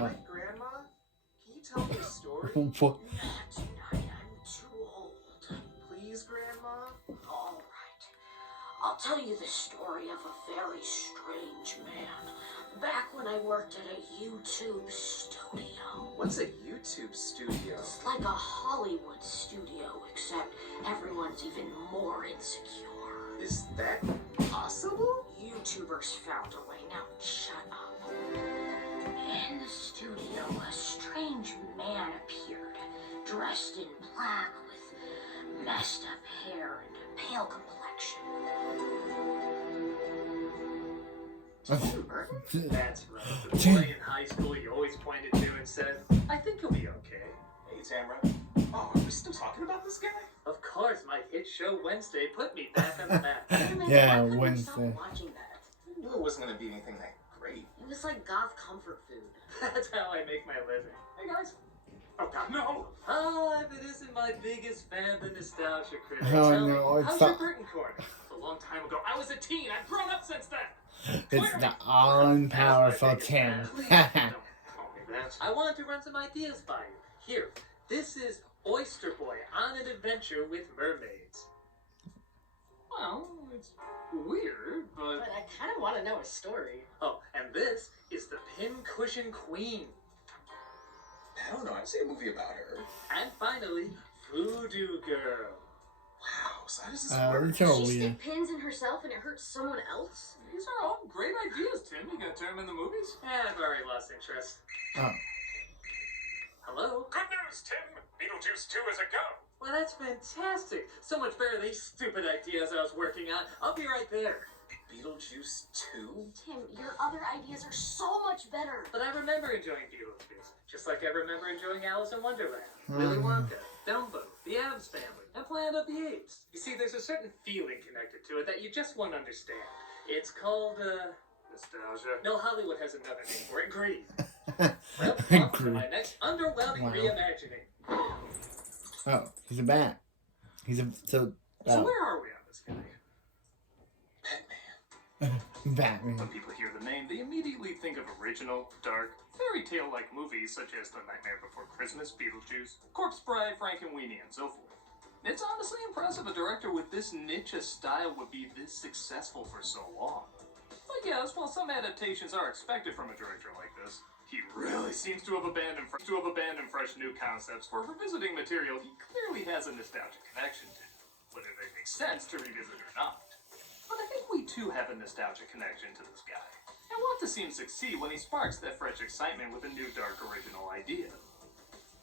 What, Grandma? Can you tell me a story? What? Not tonight, I'm too old. Please, Grandma? All right. I'll tell you the story of a very strange man. Back when I worked at a YouTube studio. What's a YouTube studio? It's like a Hollywood studio, except everyone's even more insecure. Is that possible? YouTubers found a way. Now shut up. In the studio, a strange man appeared, dressed in black with messed up hair and a pale complexion. Tim Burton? That's right. The boy in high school you always pointed to and said, I think you'll be okay. Hey, Tamara. Oh, are we still talking about this guy? Of course, my hit show Wednesday put me back on the map. Yeah, Why couldn't you Wednesday. stop watching that? I knew it wasn't going to be anything that great. It was like goth comfort food. That's how I make my living. Hey, guys. Oh, God, no! Ah, if it isn't my biggest fan, the Nostalgia Critic. Oh, Tell me, no, it's how's not- your Burton corner? A long time ago. I was a teen. I've grown up since then. It's the all-powerful Tim. Don't call me that. I wanted to run some ideas by you. Here, this is Oyster Boy on an adventure with mermaids. Well, it's weird, but... But I kind of want to know a story. Oh, and this is the Pincushion Queen. I don't know. I'd say a movie about her. And finally, Voodoo Girl. Wow, so how does this work? It's so She weird. stick pins in herself and it hurts someone else? These are all great ideas, Tim. You gonna turn them in the movies? I've already lost interest. Oh. Hello? Good news, Tim. Beetlejuice 2 is a go. Well, that's fantastic. So much better than these stupid ideas I was working on. I'll be right there. Beetlejuice 2? Tim, your other ideas are so much better. But I remember enjoying Beetlejuice, just like I remember enjoying Alice in Wonderland, Willy Wonka, Dumbo, The Addams Family, and Planet of the Apes. You see, there's a certain feeling connected to it that you just won't understand. It's called, nostalgia. No, Hollywood has another name for it, greed. Well, on to my next underwhelming Wow. reimagining. Oh, he's a bat. He's a So oh, where are we on this guy? Batman. When people hear the name, they immediately think of original, dark, fairy tale-like movies such as The Nightmare Before Christmas, Beetlejuice, Corpse Bride, Frankenweenie, and so forth. It's honestly impressive a director with this niche a style would be this successful for so long. But yes, while some adaptations are expected from a director like this, he really seems to have abandoned fresh new concepts for revisiting material he clearly has a nostalgic connection to, whether they make sense to revisit or not. But I think we too have a nostalgic connection to this guy, and want to see him succeed when he sparks that fresh excitement with a new dark original idea.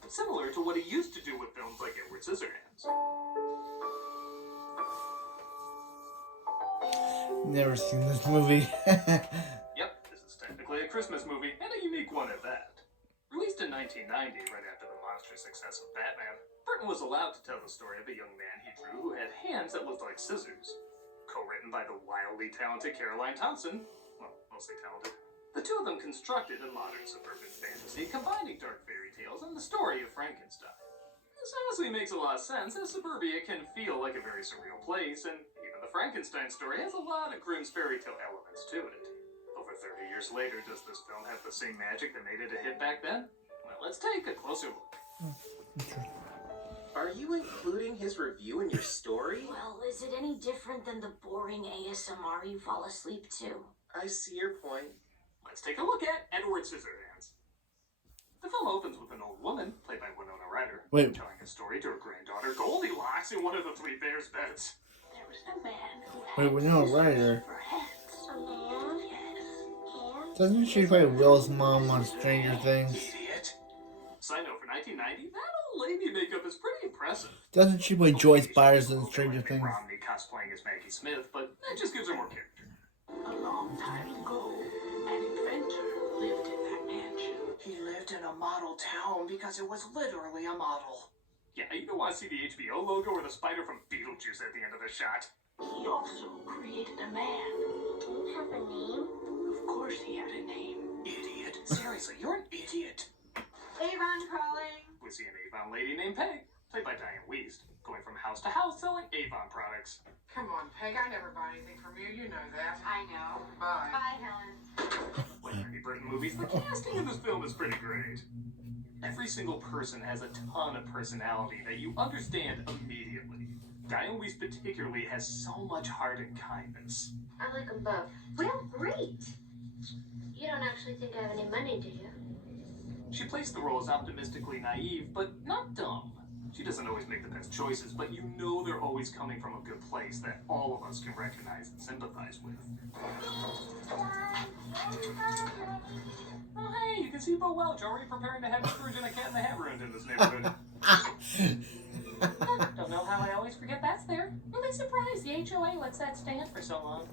Similar to what he used to do with films like Edward Scissorhands. Never seen this movie. Yep, this is technically a Christmas movie, and a unique one at that. Released in 1990, right after the monstrous success of Batman, Burton was allowed to tell the story of a young man he drew who had hands that looked like scissors. Co-written by the wildly talented Caroline Thompson, well, mostly talented. The two of them constructed a modern suburban fantasy combining dark fairy tales and the story of Frankenstein. This honestly makes a lot of sense, as suburbia can feel like a very surreal place, and even the Frankenstein story has a lot of Grimm's fairy tale elements to it. Over 30 years later, does this film have the same magic that made it a hit back then? Well, let's take a closer look. Are you including his review in your story? Well, is it any different than the boring ASMR you fall asleep to? I see your point. Let's take a look at Edward Scissorhands. The film opens with an old woman, played by Winona Ryder, Wait. telling a story to her granddaughter Goldilocks in one of the three bears' beds. There was a man who Wait, had Winona scissors Ryder. for hands. A man? Yes. Hands? Doesn't she play Will's mom on Stranger Things? Idiot. Side note, for 1990, that old lady makeup is pretty impressive. Doesn't she play Joyce Byers in Stranger Like Things? Romney cosplaying as Maggie Smith, but that just gives her more character. A long time ago, an inventor lived in that mansion. He lived in a model town because it was literally a model. Yeah, you don't want to see the HBO logo or the spider from Beetlejuice at the end of the shot. He also created a man. Did he have a name? Of course he had a name. Idiot. Seriously, you're an idiot. Avon calling. We see an Avon lady named Peg, played by Diane Wiest, going from house to house selling Avon products. Come on, Peg, I never buy anything from you. You know that. I know. Bye. Bye, Helen. When Ernie Burton movies, the casting in this film is pretty great. Every single person has a ton of personality that you understand immediately. Diane Weiss particularly has so much heart and kindness. I like them both. Well, great. You don't actually think I have any money, do you? She plays the role as optimistically naive, but not dumb. She doesn't always make the best choices, but you know they're always coming from a good place that all of us can recognize and sympathize with. Oh hey, you can see Bo Welch already preparing to have Scrooge and a Cat in the Hat ruined in this neighborhood. Don't know how I always forget that's there. Really surprised the HOA lets that stand for so long.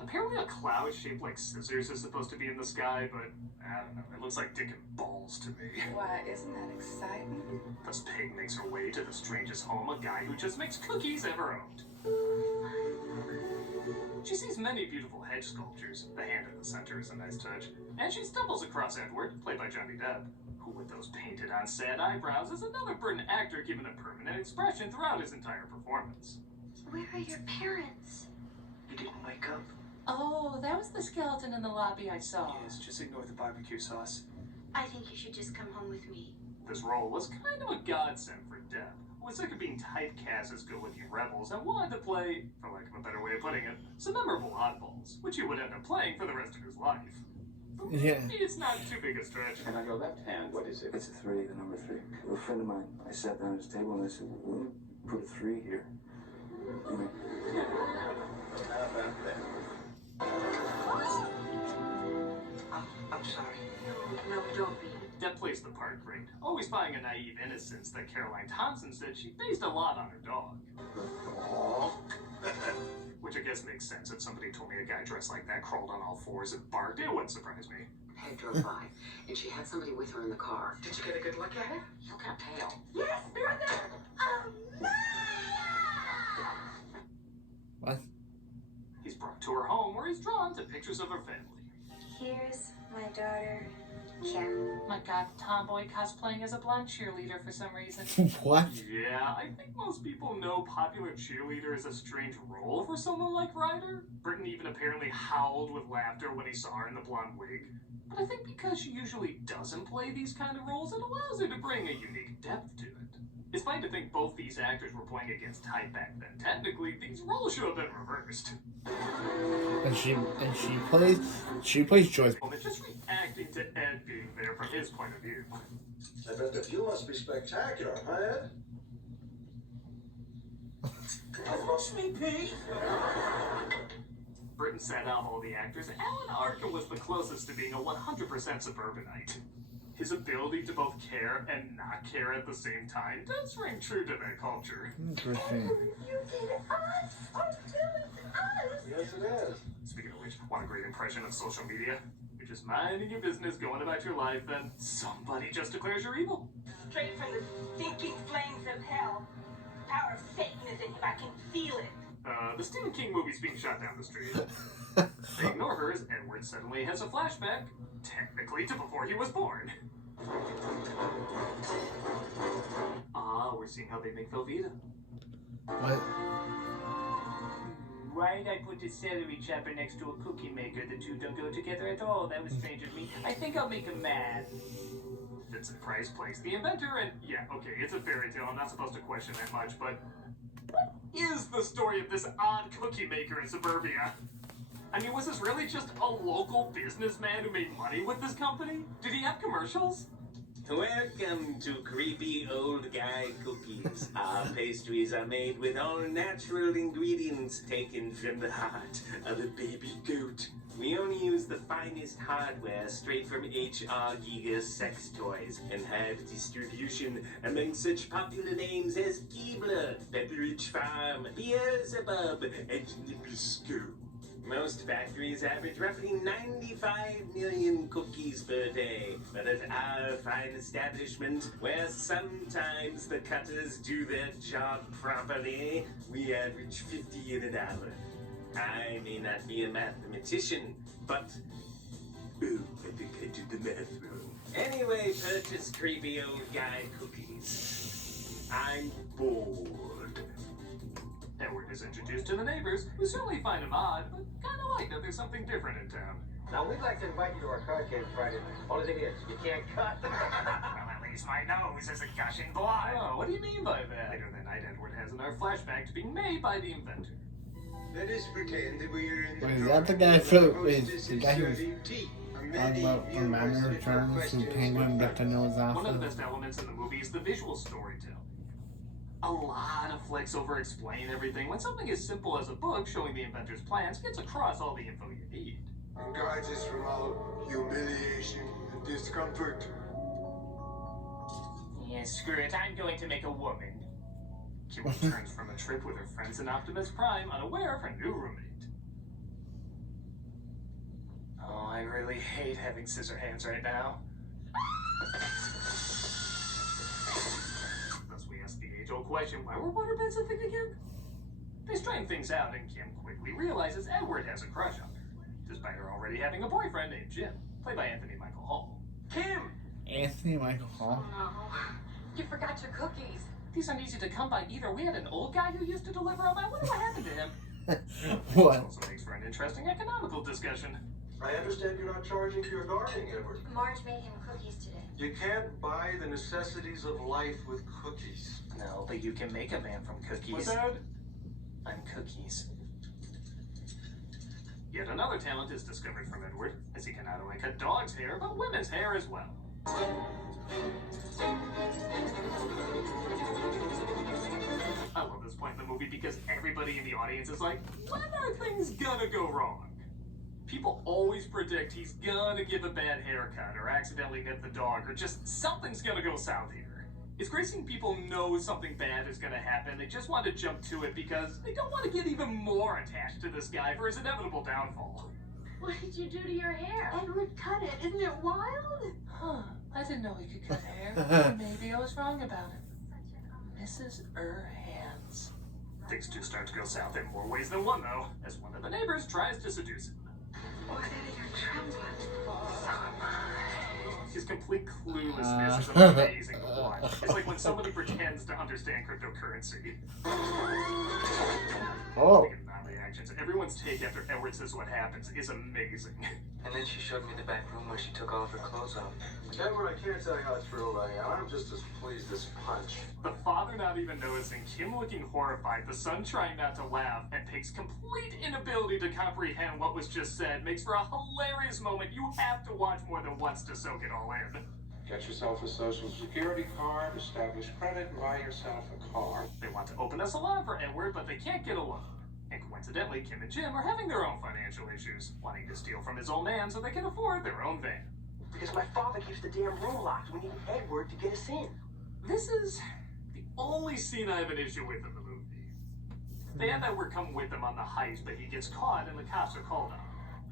Apparently a cloud shaped like scissors is supposed to be in the sky, but I don't know, it looks like dick and balls to me. Why, isn't that exciting? Thus Pig makes her way to the strangest home a guy who just makes cookies ever owned. She sees many beautiful hedge sculptures. The hand in the center is a nice touch. And she stumbles across Edward, played by Johnny Depp, who with those painted on sad eyebrows is another Britain actor given a permanent expression throughout his entire performance. Where are your parents? You didn't wake up? Oh, that was the skeleton in the lobby I saw. Yes, just ignore the barbecue sauce. I think you should just come home with me. This role was kind of a godsend for Depp, who was sick of being typecast as good-looking rebels and wanted to play, for lack of a better way of putting it, some memorable oddballs, which he would end up playing for the rest of his life. Yeah. It's not too big a stretch. And on your left hand, what is it? It's a 3, the number 3. A friend of mine, I sat down at his table and I said, "We'll put a 3 here." You know, How about that? I'm sorry. No, don't be. Depp plays the part great, always buying a naive innocence that Caroline Thompson said she based a lot on her dog. Which I guess makes sense. If somebody told me a guy dressed like that crawled on all fours and barked, it wouldn't surprise me. Peg drove by, and she had somebody with her in the car. Did you get a good look at it? You look kind of pale. Yes, they're there. What? He's brought to her home where he's drawn to pictures of her family. Here's my daughter, Karen. My god, tomboy cosplaying as a blonde cheerleader for some reason. What? Yeah, I think most people know popular cheerleader is a strange role for someone like Ryder. Britton even apparently howled with laughter when he saw her in the blonde wig. But I think because she usually doesn't play these kind of roles, it allows her to bring a unique depth to it. It's funny to think both these actors were playing against type back then. Technically, these roles should have been reversed. And she plays Joyce. Well, they're just reacting to Ed being there from his point of view. I bet the view must be spectacular, huh, Ed? Push me, Pete. Britton sat out all the actors. Alan Arkin was the closest to being a 100% suburbanite. His ability to both care and not care at the same time does ring true to that culture. Interesting. You did us. Oh, it's us. Yes, it is. Speaking of which, want a great impression of social media? You're just minding your business, going about your life, and somebody just declares you're evil. Straight from the stinking flames of hell. The power of Satan is in him. I can feel it. The Stephen King movie's being shot down the street. They ignore her as Edward suddenly has a flashback, technically to before he was born. We're seeing how they make Velveeta. What? Why did I put a celery chopper next to a cookie maker? The two don't go together at all. That was strange of me. I think I'll make him mad. Vincent Price plays the inventor, and yeah, okay, it's a fairy tale. I'm not supposed to question that much, but what is the story of this odd cookie maker in suburbia? I mean, was this really just a local businessman who made money with this company? Did he have commercials? Welcome to Creepy Old Guy Cookies. Our pastries are made with all natural ingredients taken from the heart of a baby goat. We only use the finest hardware straight from H.R. Giger's sex toys and have distribution among such popular names as Keebler, Pepperidge Farm, Beelzebub, and Nabisco. Most factories average roughly 95 million cookies per day, but at our fine establishment, where sometimes the cutters do their job properly, we average 50 in an hour. I may not be a mathematician, but... Oh, I think I did the math wrong. Anyway, purchase Creepy Old Guy Cookies. I'm bored. Edward is introduced to the neighbors, who certainly find him odd, but kind of like that there's something different in town. Now, we'd like to invite you to our card game Friday night. Only thing is, you can't cut. Well, at least my nose isn't gushing blood. Oh, what do you mean by that? Later that night, Edward has another flashback to being made by the inventor. Let us pretend that we are in the Wait, is that the guy who is the guy who was talking about when Batman returns to Penguin get to know his One of the office? best elements in the movie is the visual storytelling. A lot of flicks over-explain everything when something as simple as a book showing the inventor's plans gets across all the info you need. And guides us from all humiliation and discomfort. Yeah, screw it. I'm going to make a woman. Kim returns from a trip with her friends in Optimus Prime, unaware of her new roommate. Oh, I really hate having scissor hands right now. Thus we ask the age-old question, why were waterbeds a thing again? They straighten things out, and Kim quickly realizes Edward has a crush on her, despite her already having a boyfriend named Jim, played by Anthony Michael Hall. Kim! Anthony Michael Hall. Oh, you forgot your cookies. These aren't easy to come by either. We had an old guy who used to deliver them. I wonder what happened to him. What? This also makes for an interesting economical discussion. I understand you're not charging for your gardening, Edward. Marge made him cookies today. You can't buy the necessities of life with cookies. No, but you can make a man from cookies. What's that? I'm cookies. Yet another talent is discovered from Edward, as he can not only cut dogs' hair, but women's hair as well. I love this point in the movie because everybody in the audience is like, when are things gonna go wrong? People always predict he's gonna give a bad haircut or accidentally nip the dog or just something's gonna go south here. It's great seeing people know something bad is gonna happen. They just want to jump to it because they don't want to get even more attached to this guy for his inevitable downfall. What did you do to your hair? Edward cut it. Isn't it wild? Huh, I didn't know he could cut hair. Maybe I was wrong about it. Mrs. Hands. Things do start to go south in more ways than one, though, as one of the neighbors tries to seduce him. Why did you tremble? His complete cluelessness is amazing to watch. It's like when somebody pretends to understand cryptocurrency. Oh. Speaking of non-reactions, everyone's take after Edward says what happens is amazing. And then she showed me the back room where she took all of her clothes off. Edward, I can't tell you how thrilled I am. I'm just as pleased as punch. The father not even noticing, Kim looking horrified, the son trying not to laugh, and Pig's complete inability to comprehend what was just said makes for a hilarious moment you have to watch more than once to soak it all in. Get yourself a social security card, establish credit, and buy yourself a car. They want to open a salon for Edward, but they can't get a loan. And coincidentally, Kim and Jim are having their own financial issues, wanting to steal from his old man so they can afford their own van. Because my father keeps the damn room locked. We need Edward to get us in. This is the only scene I have an issue with in the movie. They have Edward come with them on the heist, but he gets caught and the cops are called on.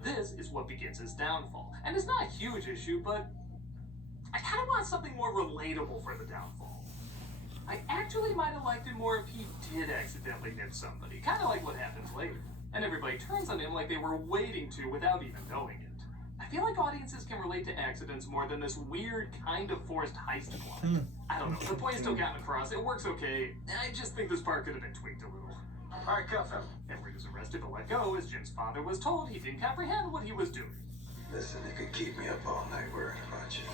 This is what begins his downfall. And it's not a huge issue, but I kind of want something more relatable for the downfall. I actually might have liked it more if he did accidentally nip somebody, kind of like what happens later. And everybody turns on him like they were waiting to without even knowing it. I feel like audiences can relate to accidents more than this weird kind of forced heist plot. I don't know, the point still gotten across, it works okay. I just think this part could have been tweaked a little. Alright, cuff him. Edward is arrested but let go as Jim's father was told he didn't comprehend what he was doing. Listen, you could keep me up all night worrying about you.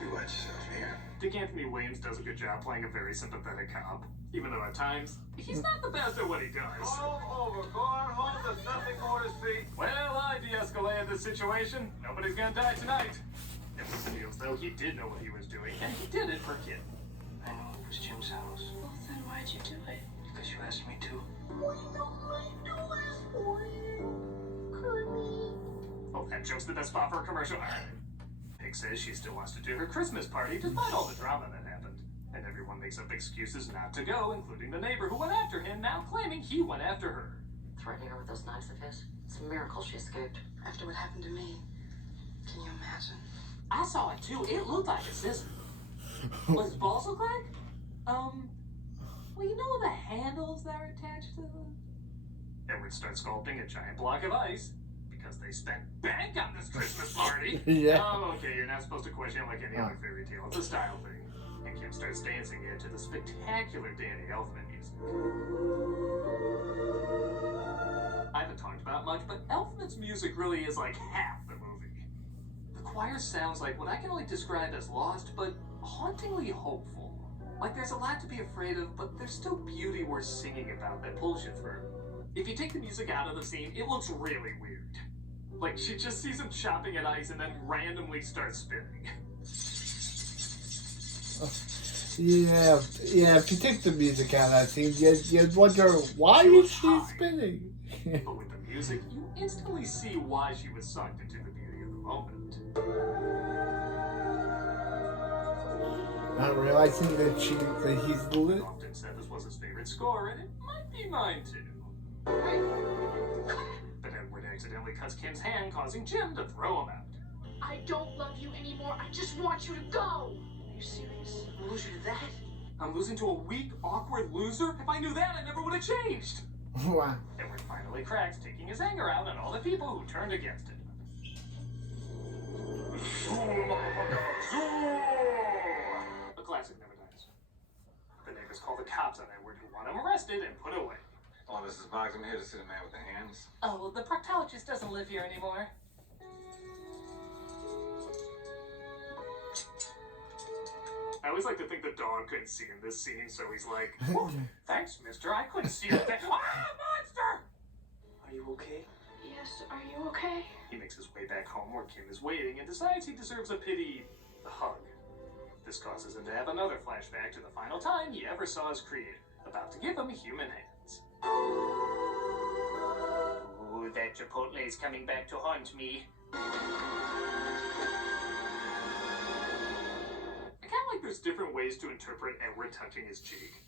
You watch yourself here. Dick Anthony Williams does a good job playing a very sympathetic cop, even though at times, he's not the best at what he does. All over. Go on home. There's nothing more to see. Well, I de-escalated this situation. Nobody's gonna die tonight. Edward feels though he did know what he was doing, and he did it for Kim. I know it was Jim's house. Well, then why'd you do it? Because you asked me to. Oh, that joke's the best spot for a commercial. Pig says she still wants to do her Christmas party despite all the drama that happened. And everyone makes up excuses not to go, including the neighbor who went after him, now claiming he went after her. Threatening her with those knives of his. It's a miracle she escaped. After what happened to me, can you imagine? I saw it too. It looked like a scissor. What his balls look like? Well, you know the handles that are attached to them? Edward starts sculpting a giant block of ice because they spent bank on this Christmas party. Yeah. Oh, okay, you're not supposed to question it like any other fairy tale. It's a style thing. And Kim starts dancing it to the spectacular Danny Elfman music. I haven't talked about much, but Elfman's music really is like half the movie. The choir sounds like what I can only describe as lost, but hauntingly hopeful. Like there's a lot to be afraid of, but there's still beauty worth singing about that pulls you through. If you take the music out of the scene, it looks really weird. Like she just sees him chopping at ice and then randomly starts spinning. Yeah, if you take the music out of that scene, you'd wonder, why is she spinning? But with the music, you instantly see why she was sucked into the beauty of the moment. Not realizing that he's lit. Often said this was his favorite score, and it might be mine too. But Edward accidentally cuts Kim's hand, causing Jim to throw him out. I don't love you anymore. I just want you to go. Are you serious? I'll lose you to that? I'm losing to a weak, awkward loser? If I knew that, I never would have changed. Wow. Edward finally cracks, taking his anger out on all the people who turned against him. The classic never dies. The neighbors call the cops on Edward, who want him arrested and put away. Oh, this is boxing here to see the man with the hands. Oh, well, the proctologist doesn't live here anymore. I always like to think the dog couldn't see in this scene, so he's like, "Whoa, thanks, mister, I couldn't see a thing." Ah, monster! Are you okay? Yes, are you okay? He makes his way back home where Kim is waiting and decides he deserves a hug. This causes him to have another flashback to the final time he ever saw his creator, about to give him human hands. Ooh, that Chipotle is coming back to haunt me. I kind of like there's different ways to interpret Edward touching his cheek.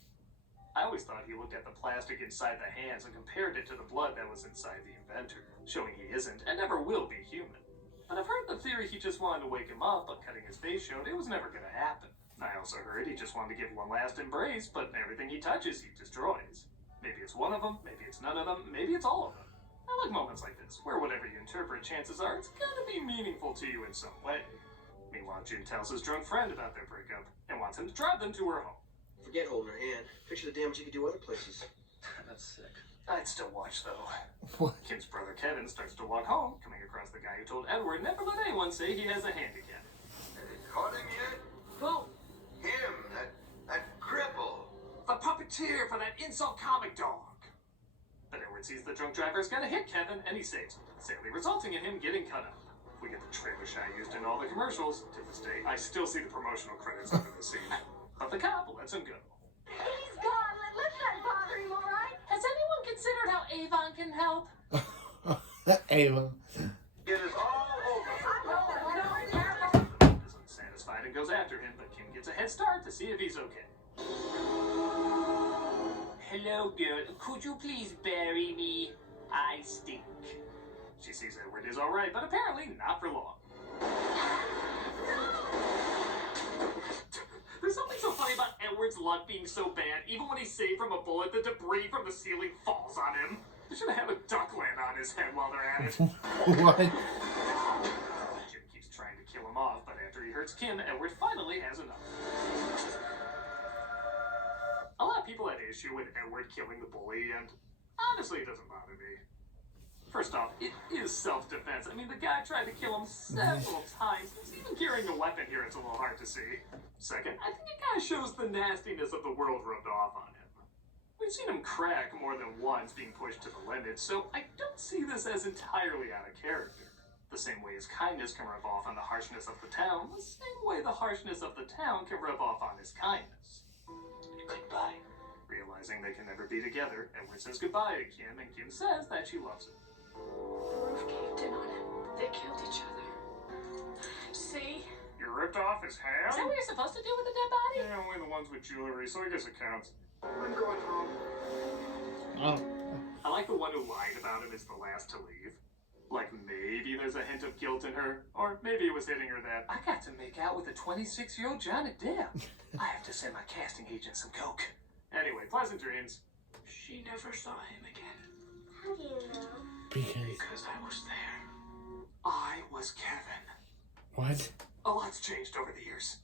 I always thought he looked at the plastic inside the hands and compared it to the blood that was inside the inventor, showing he isn't and never will be human. But I've heard the theory he just wanted to wake him up, but cutting his face showed it was never going to happen. I also heard he just wanted to give one last embrace, but everything he touches, he destroys. Maybe it's one of them, maybe it's none of them, maybe it's all of them. I like moments like this, where whatever you interpret, chances are it's gonna be meaningful to you in some way. Meanwhile, Jim tells his drunk friend about their breakup, and wants him to drive them to her home. Forget holding her hand. Picture the damage you could do other places. That's sick. I'd still watch, though. What? Kim's brother Kevin starts to walk home, coming across the guy who told Edward never let anyone say he has a handicap. Caught him yet? Who? Him, that cripple. The puppeteer for that insult comic dog. But Edward sees the drunk driver is gonna hit Kevin, and he saves him, sadly resulting in him getting cut up. We get the trailer shot used in all the commercials. To this day, I still see the promotional credits under the scene. But the cop lets him go. He's gone. Let that bother him, all right? Has anyone considered how Avon can help? Avon. It is all over. Is unsatisfied and goes after him, but Kim gets a head start to see if he's okay. Hello, girl. Could you please bury me? I stink. She sees Edward is alright, but apparently not for long. There's something so funny about Edward's luck being so bad. Even when he's saved from a bullet, the debris from the ceiling falls on him. They should have had a duck land on his head while they're at it. What? Jim keeps trying to kill him off, but after he hurts Kim, Edward finally has enough. A lot of people had issue with Edward killing the bully, and honestly, it doesn't bother me. First off, it is self-defense. I mean, the guy tried to kill him several times. He's even carrying a weapon here. It's a little hard to see. Second, I think it kind of shows the nastiness of the world rubbed off on him. We've seen him crack more than once, being pushed to the limit, so I don't see this as entirely out of character. The same way his kindness can rub off on the harshness of the town, the same way the harshness of the town can rub off on his kindness. Goodbye. Realizing they can never be together, Edward says goodbye to Kim, and Kim says that she loves him. The roof caved in on him. They killed each other. See? You ripped off his hand? Is that what you're supposed to do with a dead body? Yeah, only the ones with jewelry, so I guess it counts. I'm going home. Oh. I like the one who lied about him is the last to leave. Like maybe there's a hint of guilt in her, or maybe it was hitting her that I got to make out with a 26-year-old Johnny Depp. I have to send my casting agent some coke. Anyway, pleasant dreams. She never saw him again. How do you know? Because I was there. I was Kevin. What? A lot's changed over the years.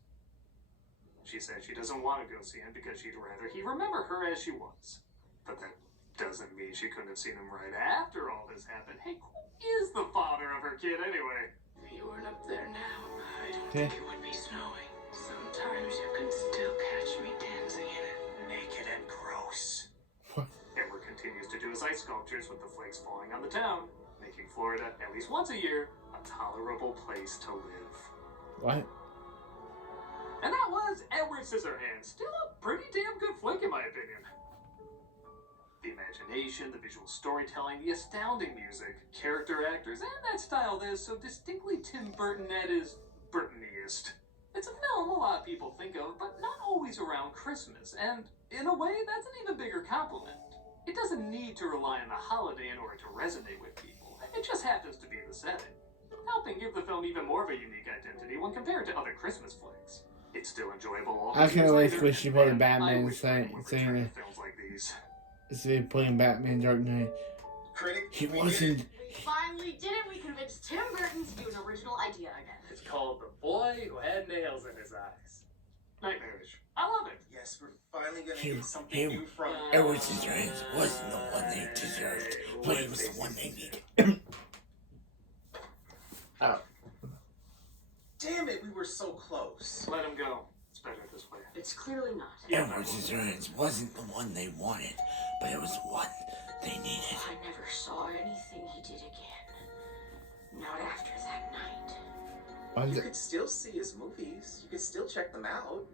She said she doesn't want to go see him because she'd rather he remember her as she was. But that Doesn't mean she couldn't have seen him right after all this happened. Hey, who is the father of her kid anyway? If you weren't up there now, I don't think it would be snowing. Sometimes you can still catch me dancing in it, naked and gross. Edward continues to do his ice sculptures with the flakes falling on the town, making Florida, at least once a year, a tolerable place to live. What? And that was Edward Scissorhands. Still a pretty damn good flick in my opinion. The imagination, the visual storytelling, the astounding music, character actors, and that style that is so distinctly Tim Burton that is Burtoniest. It's a film a lot of people think of, but not always around Christmas, and in a way, that's an even bigger compliment. It doesn't need to rely on the holiday in order to resonate with people. It just happens to be the setting, helping give the film even more of a unique identity when compared to other Christmas flicks. It's still enjoyable all I can't wait later, for she put and Batman I wish saying more would return to films like these. instead putting Batman Dark Knight. Critic, He we wasn't. did We finally did it. We convinced Tim Burton to do an original idea again. It's called The Boy Who Had Nails in His Eyes. Nightmarish. I love it. Yes, we're finally gonna Him- get something him- new from. Edward Scissorhands wasn't the one they deserved, but it was the one they needed. Oh. Damn it, we were so close. Let him go. It's better this way. It's clearly not. Edward Scissorhands wasn't the one they wanted, but it was the one they needed. I never saw anything he did again. Not after that night. You could still see his movies. You could still check them out.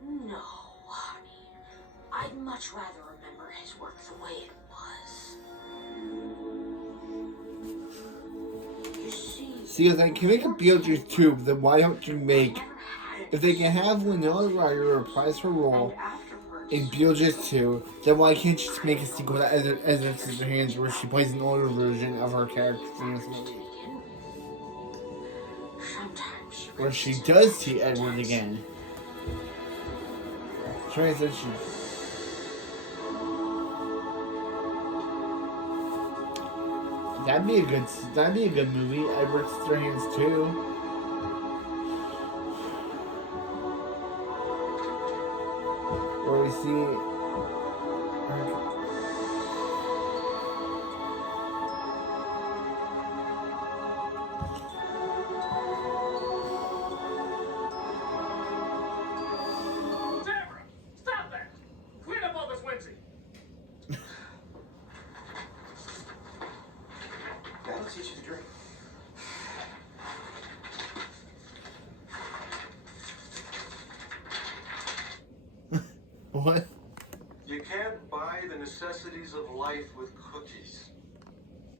No, honey. I'd much rather remember his work the way it was. You see, See, if they can make a Beetlejuice 2, then why don't you make... If they can have Winona Ryder reprise her role in Beetlejuice 2, then why can't you just make a sequel to Edward Scissorhands where she plays an older version of her character in this movie? Where she does see Edward again. Transition. That'd be a good movie. Edward Scissorhands 2. Where we see Deborah, stop that! Clean up all this whimsy. That'll teach you to drink. what? You can't buy the necessities of life with cookies.